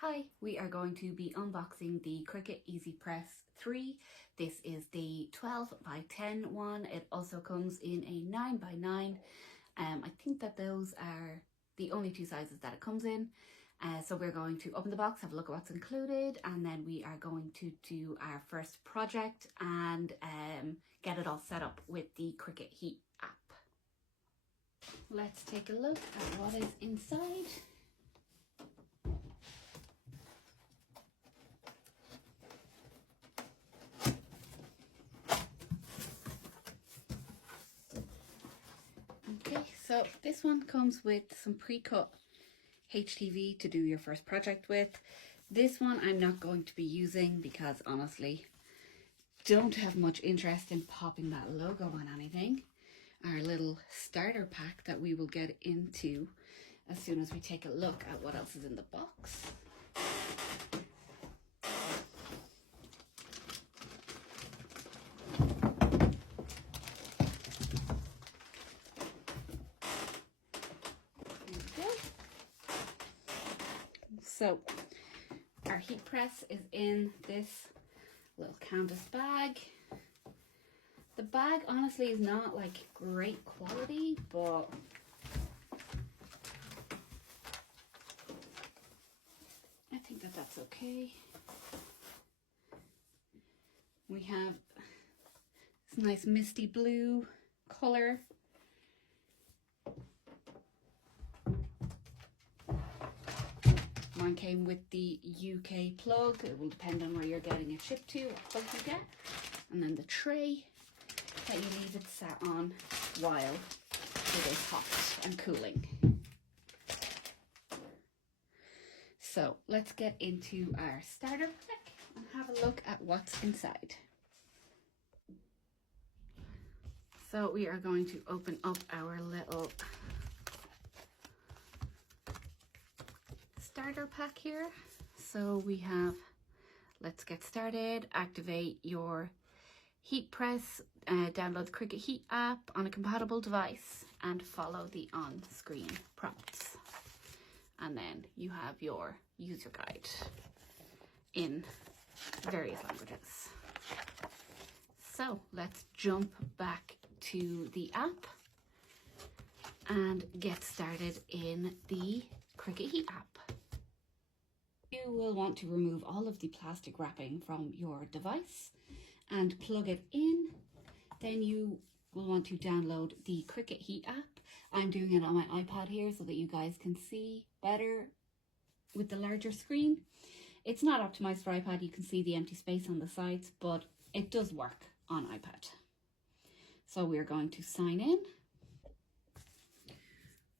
Hi, we are going to be unboxing the Cricut EasyPress 3. This is the 12 by 10 one. It also comes in a 9 by 9. I think that those are the only two sizes that it comes in. So we're going to open the box, have a look at what's included, and then we are going to do our first project and get it all set up with the Cricut Heat app. Let's take a look at what is inside. Okay, so this one comes with some pre-cut HTV to do your first project with. This one I'm not going to be using because honestly don't have much interest in popping that logo on anything. Our little starter pack that we will get into as soon as we take a look at what else is in the box. So our heat press is in this little canvas bag. The bag honestly is not like great quality, but I think that that's okay. We have this nice misty blue color. Mine came with the UK plug. It will depend on where you're getting it shipped to, what plug you get. And then the tray that you leave it sat on while it is hot and cooling. So let's get into our starter pack and have a look at what's inside. So we are going to open up our little starter pack here. So we have, let's get started, activate your heat press, download the Cricut Heat app on a compatible device and follow the on-screen prompts. And then you have your user guide in various languages. So let's jump back to the app and get started in the Cricut Heat app. You will want to remove all of the plastic wrapping from your device and plug it in. Then you will want to download the Cricut Heat app. I'm doing it on my iPad here so that you guys can see better with the larger screen. It's not optimized for iPad. You can see the empty space on the sides, but it does work on iPad. So we're going to sign in.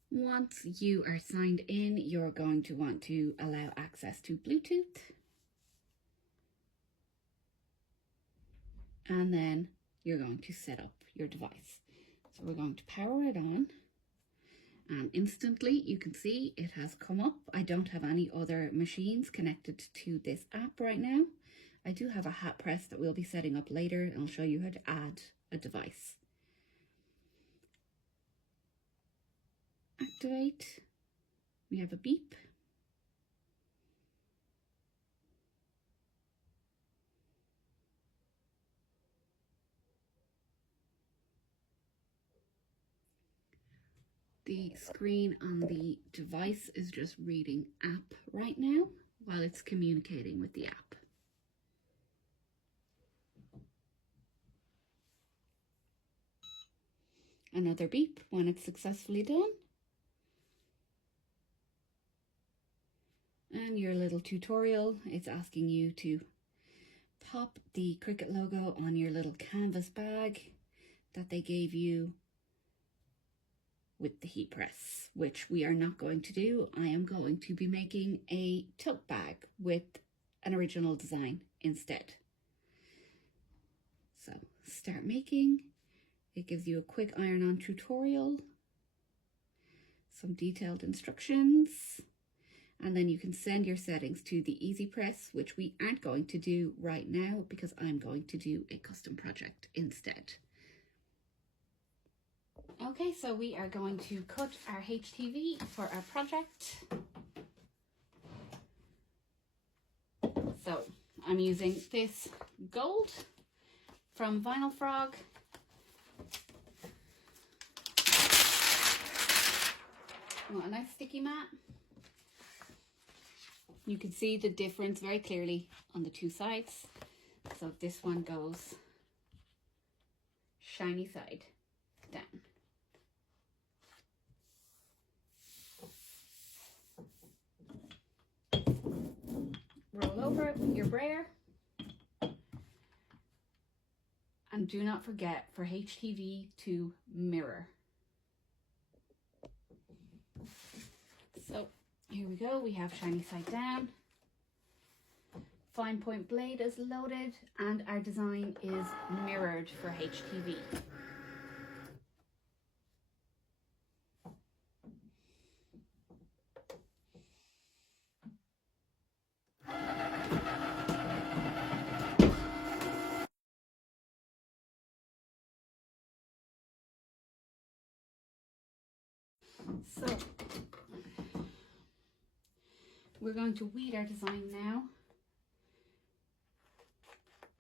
Once you are signed in, you're going to want to allow access to Bluetooth. And then you're going to set up your device. So we're going to power it on. And instantly you can see it has come up. I don't have any other machines connected to this app right now. I do have a hat press that we'll be setting up later, and I'll show you how to add a device. Activate. We have a beep. The screen on the device is just reading app right now while it's communicating with the app. Another beep when it's successfully done. And your little tutorial, it's asking you to pop the Cricut logo on your little canvas bag that they gave you with the heat press, which we are not going to do. I am going to be making a tote bag with an original design instead. So start making. It gives you a quick iron-on tutorial, some detailed instructions, and then you can send your settings to the EasyPress, which we aren't going to do right now because I'm going to do a custom project instead. Okay, so we are going to cut our HTV for our project. I'm using this gold from Vinyl Frog. You want a nice sticky mat? You can see the difference very clearly on the two sides. So this one goes shiny side down. Roll over it with your brayer. And do not forget for HTV to mirror. So here we go, we have shiny side down. Fine point blade is loaded and our design is mirrored for HTV. So we're going to weed our design now.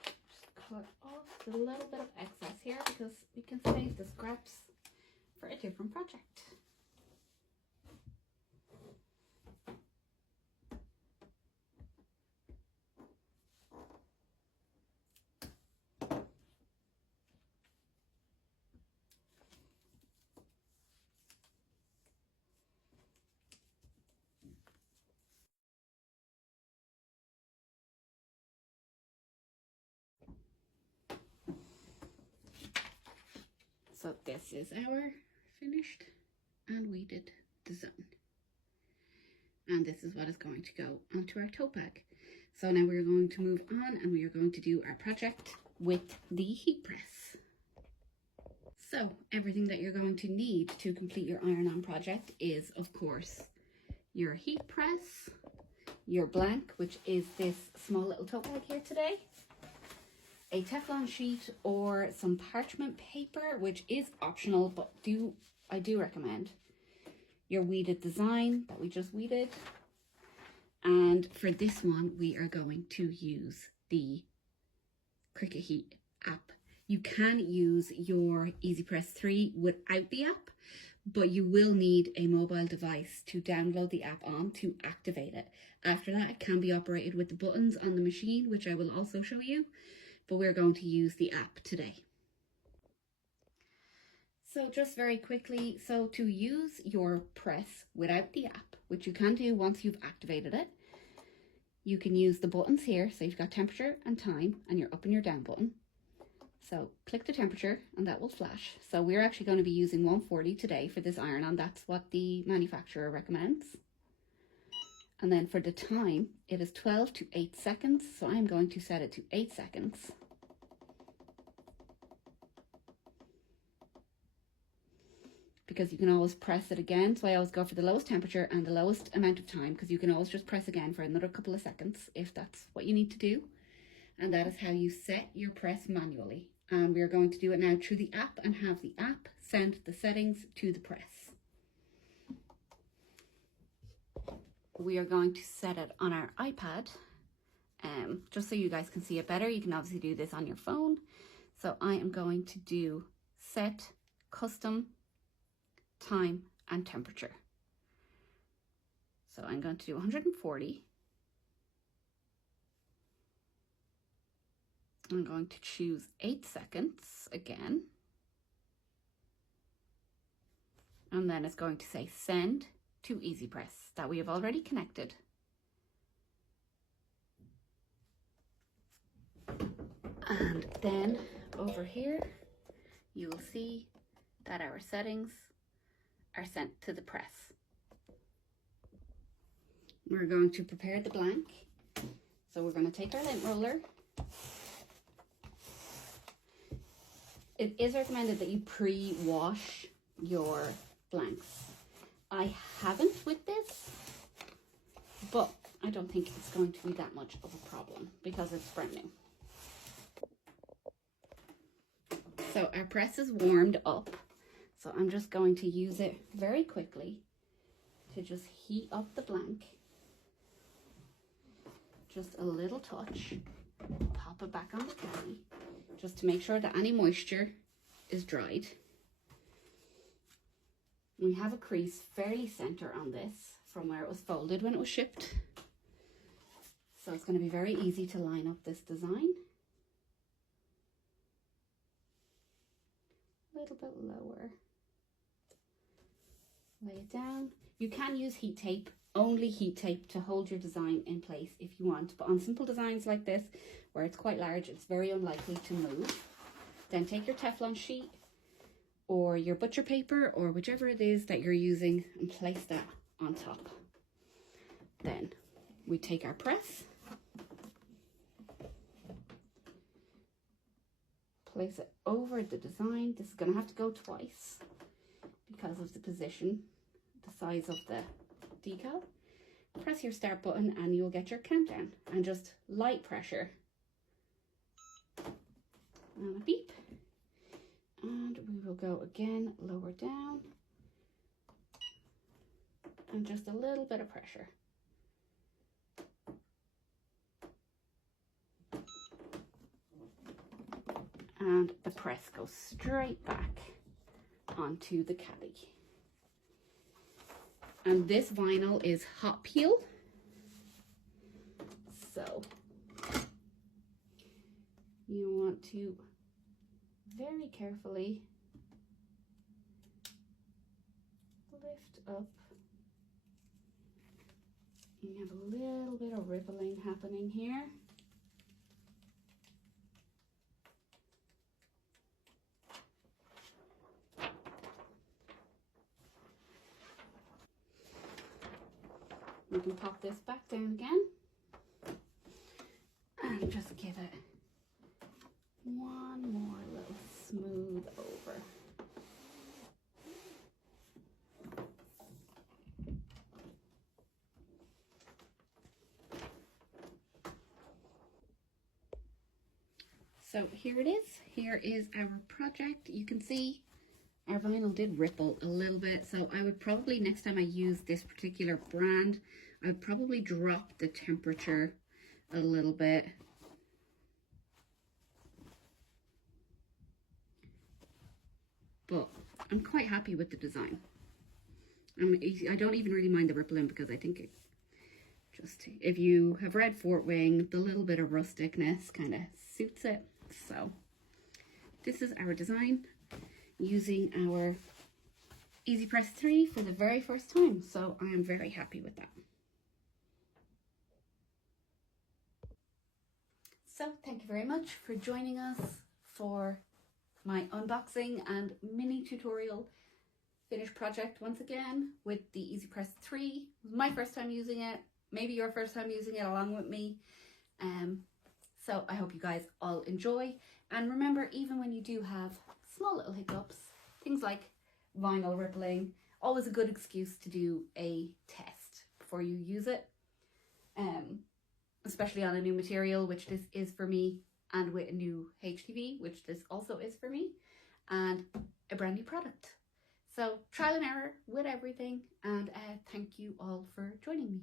Just cut off the little bit of excess here because we can save the scraps for a different project. So this is our finished and weeded design. And this is what is going to go onto our tote bag. So now we're going to move on and we are going to do our project with the heat press. So everything that you're going to need to complete your iron-on project is, of course, your heat press, your blank, which is this small little tote bag here today, a Teflon sheet or some parchment paper, which is optional, but I do recommend your weeded design that we just weeded. And for this one, we are going to use the Cricut Heat app. You can use your EasyPress 3 without the app, but you will need a mobile device to download the app on to activate it. After that, it can be operated with the buttons on the machine, which I will also show you, but we're going to use the app today. So just very quickly, so to use your press without the app, which you can do once you've activated it, you can use the buttons here. So you've got temperature and time and your up and your down button. So click the temperature and that will flash. So we're actually going to be using 140 today for this iron-on. That's what the manufacturer recommends. And then for the time, it is 12 to 8 seconds. So I'm going to set it to 8 seconds. Because you can always press it again. So I always go for the lowest temperature and the lowest amount of time, because you can always just press again for another couple of seconds if that's what you need to do. And that is how you set your press manually. And we are going to do it now through the app and have the app send the settings to the press. We are going to set it on our iPad, just so you guys can see it better. You can obviously do this on your phone. So I am going to do set custom time and temperature. So I'm going to do 140. I'm going to choose 8 seconds again. And then it's going to say send to EasyPress that we have already connected. And then over here, you will see that our settings are sent to the press. We're going to prepare the blank. So we're going to take our lint roller. It is recommended that you pre-wash your blanks. I haven't with this, but I don't think it's going to be that much of a problem because it's brand new. So our press is warmed up. So I'm just going to use it very quickly to just heat up the blank. Just a little touch. pop it back on the caddy just to make sure that any moisture is dried. We have a crease fairly center on this from where it was folded when it was shipped. So it's going to be very easy to line up this design. A little bit lower. Lay it down. You can use heat tape, only heat tape, to hold your design in place if you want. But on simple designs like this, where it's quite large, it's very unlikely to move. Then take your Teflon sheet or your butcher paper or whichever it is that you're using and place that on top. Then we take our press, place it over the design. This is going to have to go twice because of the position, the size of the decal. Press your start button and you'll get your countdown, and just light pressure and a beep, and we will go again lower down and just a little bit of pressure. And the press goes straight back onto the caddy. And this vinyl is hot peel, so you want to very carefully lift up. You have a little bit of rippling happening here. We can pop this back down again and just give it one more little smooth over. So here it is. Here is our project. You can see our vinyl did ripple a little bit, so I would probably, next time I use this particular brand, I would probably drop the temperature a little bit. But I'm quite happy with the design. I don't even really mind the rippling because I think it just, if you have read Fort Wing, the little bit of rusticness kind of suits it. So this is our design using our EasyPress 3 for the very first time. So I am very happy with that. So thank you very much for joining us for my unboxing and mini tutorial finished project once again with the EasyPress 3. It was my first time using it, maybe your first time using it along with me. So I hope you guys all enjoy, and remember, even when you do have small little hiccups, things like vinyl rippling, always a good excuse to do a test before you use it, especially on a new material, which this is for me, and with a new HTV, which this also is for me, and a brand new product. So trial and error with everything, and thank you all for joining me.